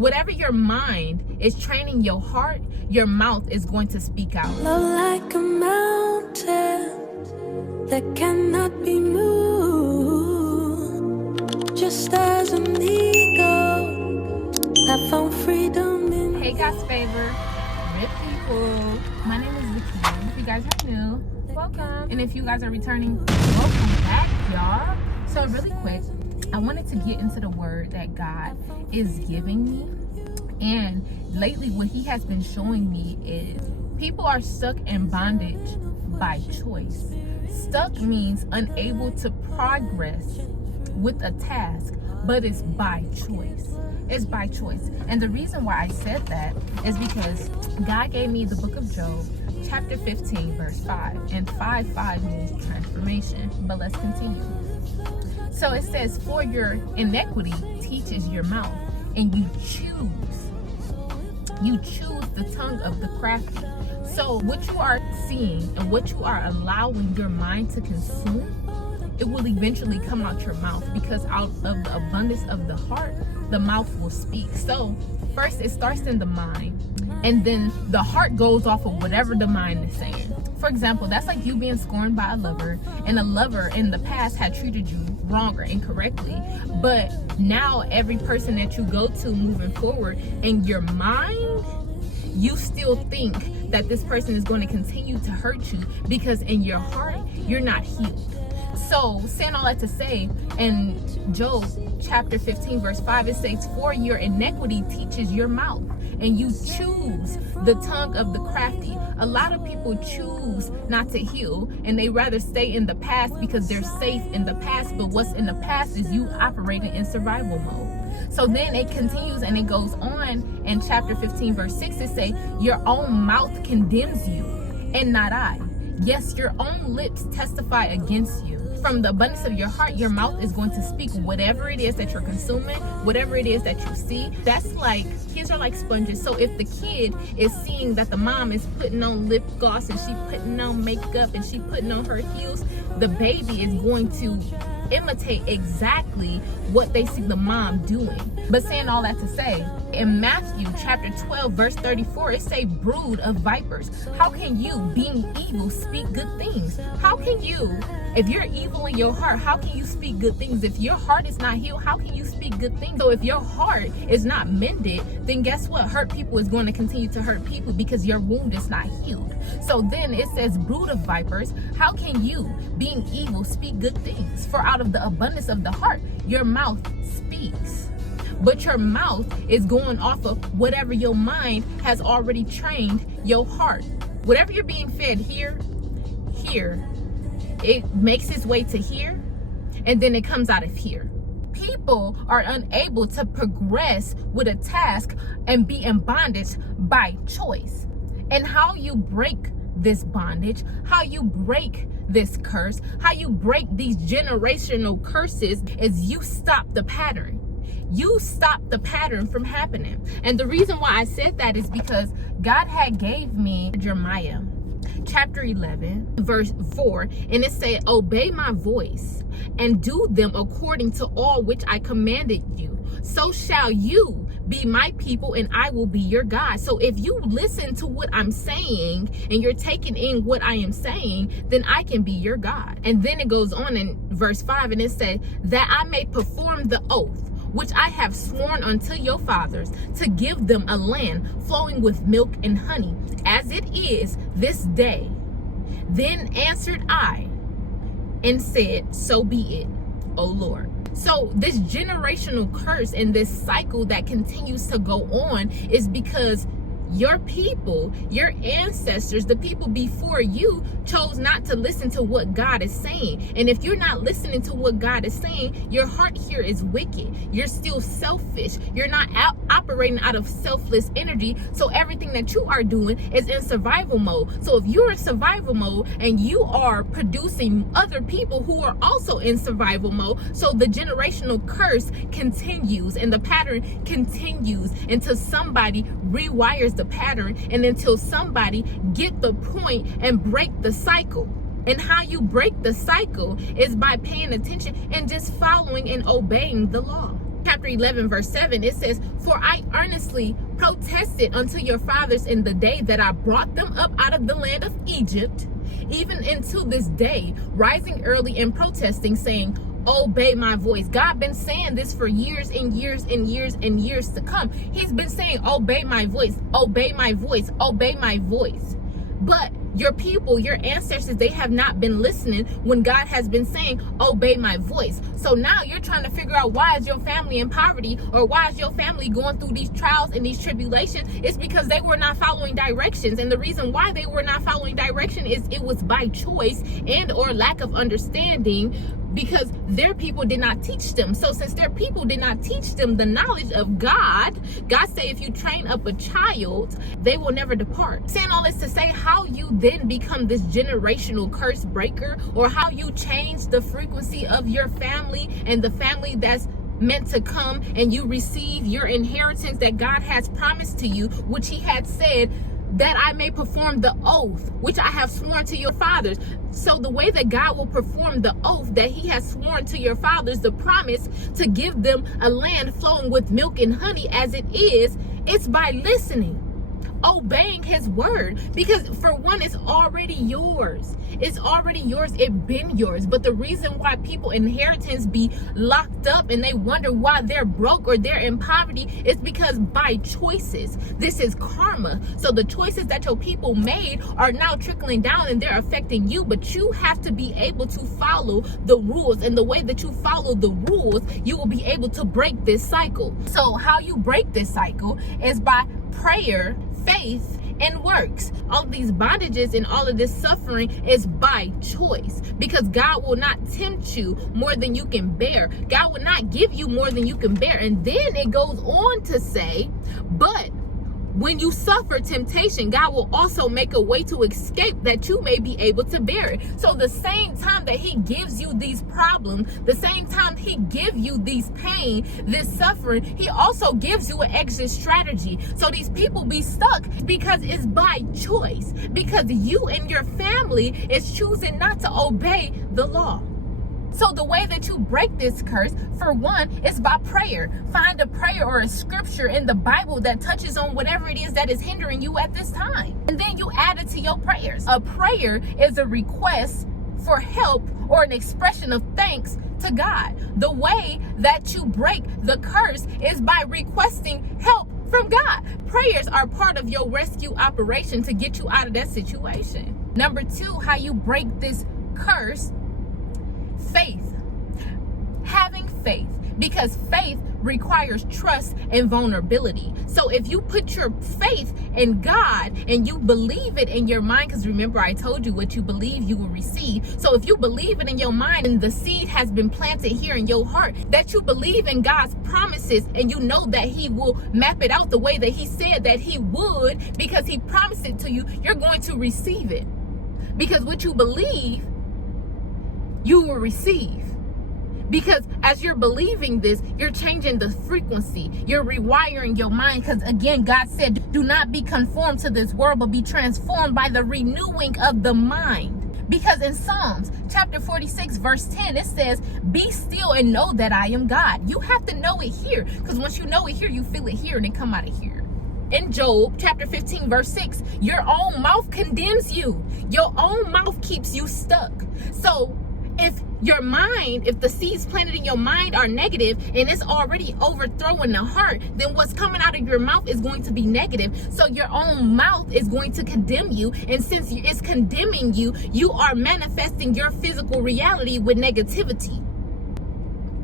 Whatever your mind is training your heart, your mouth is going to speak out. Love like a mountain that cannot be moved. Just as an eagle, I found freedom in. Hey, God's favor, good people. My name is Zakia. If you guys are new, welcome. And if you guys are returning, welcome back, y'all. So really quick, I wanted to get into the word that God is giving me. And lately what he has been showing me is people are stuck in bondage by choice. Stuck means unable to progress with a task, but it's by choice. It's by choice. And the reason why I said that is because God gave me the book of Job, chapter 15, verse 5. And 5 means transformation. But let's continue. So it says, for your iniquity teaches your mouth, and you choose the tongue of the crafty. So what you are seeing and what you are allowing your mind to consume, it will eventually come out your mouth, because out of the abundance of the heart, the mouth will speak. So first it starts in the mind, and then the heart goes off of whatever the mind is saying. For example, that's like you being scorned by a lover, and a lover in the past had treated you wrong or incorrectly, but now every person that you go to moving forward, in your mind you still think that this person is going to continue to hurt you, because in your heart you're not healed. So saying all that to say, in Job chapter 15 verse 5, it says, for your iniquity teaches your mouth, and you choose the tongue of the crafty. A lot of people choose not to heal, and they rather stay in the past because they're safe in the past. But what's in the past is you operating in survival mode. So then it continues and it goes on in chapter 15 verse 6. It say, your own mouth condemns you, and not I. Yes, your own lips testify against you. From the abundance of your heart, your mouth is going to speak whatever it is that you're consuming, whatever it is that you see. That's like, kids are like sponges. So if the kid is seeing that the mom is putting on lip gloss, and she putting on makeup, and she putting on her heels, the baby is going to imitate exactly what they see the mom doing. But saying all that to say, in Matthew chapter 12 verse 34, it say, brood of vipers, how can you, being evil, speak good things? How can you, if you're evil in your heart, how can you speak good things? If your heart is not healed, how can you speak good things? So if your heart is not mended, then guess what? Hurt people is going to continue to hurt people, because your wound is not healed. So then it says, brood of vipers, how can you, being evil, speak good things? For out of the abundance of the heart, your mouth speaks. But your mouth is going off of whatever your mind has already trained your heart. Whatever you're being fed here, it makes its way to here, and then it comes out of here. People are unable to progress with a task and be in bondage by choice. And how you break this bondage, how you break this curse, how you break these generational curses, is you stop the pattern. You stop the pattern from happening. And the reason why I said that is because God had gave me Jeremiah chapter 11 verse 4, and it said, obey my voice and do them according to all which I commanded you. So shall you be my people, and I will be your God. So if you listen to what I'm saying and you're taking in what I am saying, then I can be your God. And then it goes on in verse 5, and it said, that I may perform the oath which I have sworn unto your fathers, to give them a land flowing with milk and honey, as it is this day. Then answered I and said, so be it, O Lord. So this generational curse and this cycle that continues to go on is because your people, your ancestors, the people before you, chose not to listen to what God is saying. And if you're not listening to what God is saying, your heart here is wicked. You're still selfish. You're not operating out of selfless energy. So everything that you are doing is in survival mode. So if you're in survival mode and you are producing other people who are also in survival mode, so the generational curse continues and the pattern continues until somebody rewires the pattern, and until somebody get the point and break the cycle. And how you break the cycle is by paying attention and just following and obeying the law. chapter 11 verse 7, it says, "For I earnestly protested unto your fathers in the day that I brought them up out of the land of Egypt, even until this day, rising early and protesting, saying, obey my voice." God been saying this for years and years and years and years to come. He's been saying, obey my voice, obey my voice, obey my voice. But your people, your ancestors, they have not been listening when God has been saying, obey my voice. So now you're trying to figure out, why is your family in poverty, or why is your family going through these trials and these tribulations? It's because they were not following directions. And the reason why they were not following direction is it was by choice and or lack of understanding, because their people did not teach them. So since their people did not teach them the knowledge of God, God say, if you train up a child, they will never depart. Saying all this to say, how you then become this generational curse breaker, or how you change the frequency of your family and the family that's meant to come, and you receive your inheritance that God has promised to you, which he had said, that I may perform the oath which I have sworn to your fathers. So the way that God will perform the oath that he has sworn to your fathers, the promise to give them a land flowing with milk and honey as it is, it's by listening, obeying his word. Because for one, it's already yours. It's already yours. It's been yours. But the reason why people inheritance be locked up and they wonder why they're broke or they're in poverty is because by choices. This is karma. So the choices that your people made are now trickling down and they're affecting you. But you have to be able to follow the rules. And the way that you follow the rules, you will be able to break this cycle. So how you break this cycle is by prayer, faith, and works. All of these bondages and all of this suffering is by choice, because God will not tempt you more than you can bear. God will not give you more than you can bear. And then it goes on to say, but when you suffer temptation, God will also make a way to escape that you may be able to bear it. So the same time that he gives you these problems, the same time he gives you these pain, this suffering, he also gives you an exit strategy. So these people be stuck because it's by choice, because you and your family is choosing not to obey the law. So the way that you break this curse, for one, is by prayer. Find a prayer or a scripture in the Bible that touches on whatever it is that is hindering you at this time. And then you add it to your prayers. A prayer is a request for help or an expression of thanks to God. The way that you break the curse is by requesting help from God. Prayers are part of your rescue operation to get you out of that situation. Number two, how you break this curse: faith. Having faith, because faith requires trust and vulnerability. So if you put your faith in God and you believe it in your mind, because remember I told you what you believe you will receive. So if you believe it in your mind and the seed has been planted here in your heart, that you believe in God's promises and you know that he will map it out the way that he said that he would, because he promised it to you, you're going to receive it. Because what you believe, you will receive. Because as you're believing this, you're changing the frequency. You're rewiring your mind. Because again, God said, do not be conformed to this world, but be transformed by the renewing of the mind. Because in Psalms chapter 46 verse 10, it says, be still and know that I am God. You have to know it here. Because once you know it here, you feel it here and then come out of here. In Job chapter 15 verse 6, your own mouth condemns you. Your own mouth keeps you stuck. So if your mind, if the seeds planted in your mind are negative and it's already overthrowing the heart, then what's coming out of your mouth is going to be negative. So your own mouth is going to condemn you. And since it's condemning you, you are manifesting your physical reality with negativity.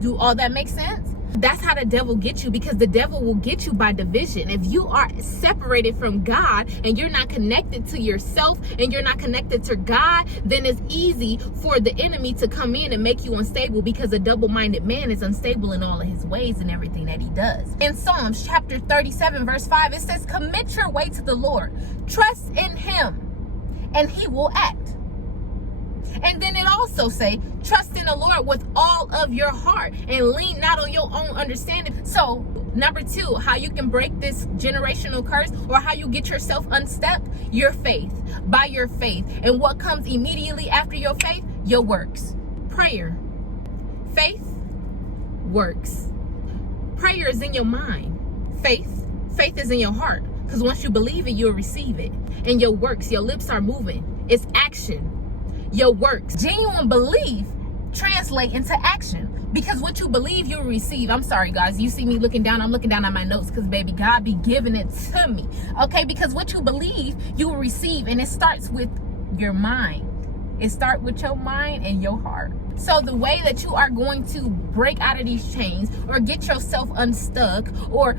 Do all that make sense? That's how the devil gets you, because the devil will get you by division. If you are separated from God and you're not connected to yourself and you're not connected to God, then it's easy for the enemy to come in and make you unstable, because a double-minded man is unstable in all of his ways and everything that he does. In Psalms chapter 37 verse 5, it says, commit your way to the Lord. Trust in him and he will act. And then it also say, trust in the Lord with all of your heart and lean not on your own understanding. So number two, how you can break this generational curse, or how you get yourself unstuck: your faith. By your faith. And what comes immediately after your faith? Your works. Prayer, faith, works. Prayer is in your mind. Faith is in your heart. Because once you believe it, you'll receive it. And your works, your lips are moving. It's action. Your works. Genuine belief translate into action. Because what you believe, you'll receive. I'm sorry, guys. You see me looking down. I'm looking down at my notes because, baby, God be giving it to me. Okay? Because what you believe, you will receive. And it starts with your mind. It starts with your mind and your heart. So the way that you are going to break out of these chains or get yourself unstuck or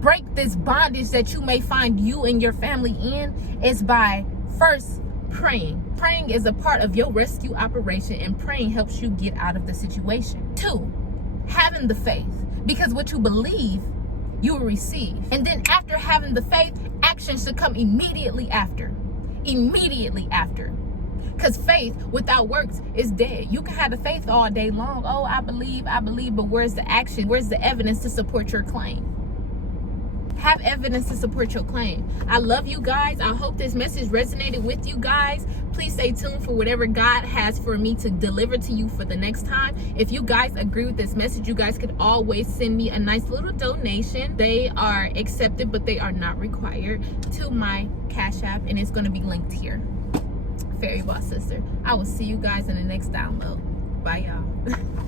break this bondage that you may find you and your family in is by first praying. Praying is a part of your rescue operation, and praying helps you get out of the situation. 2, having the faith, because what you believe, you will receive. And then after having the faith, action should come immediately after. Immediately after. Because faith without works is dead. You can have the faith all day long. Oh, I believe, but where's the action? Where's the evidence to support your claim? Have evidence to support your claim. I love you guys. I hope this message resonated with you guys. Please stay tuned for whatever God has for me to deliver to you for the next time. If you guys agree with this message, you guys could always send me a nice little donation. They are accepted, but they are not required, to my Cash App, and it's going to be linked here. Fairy Boss Sister. I will see you guys in the next download. Bye, y'all.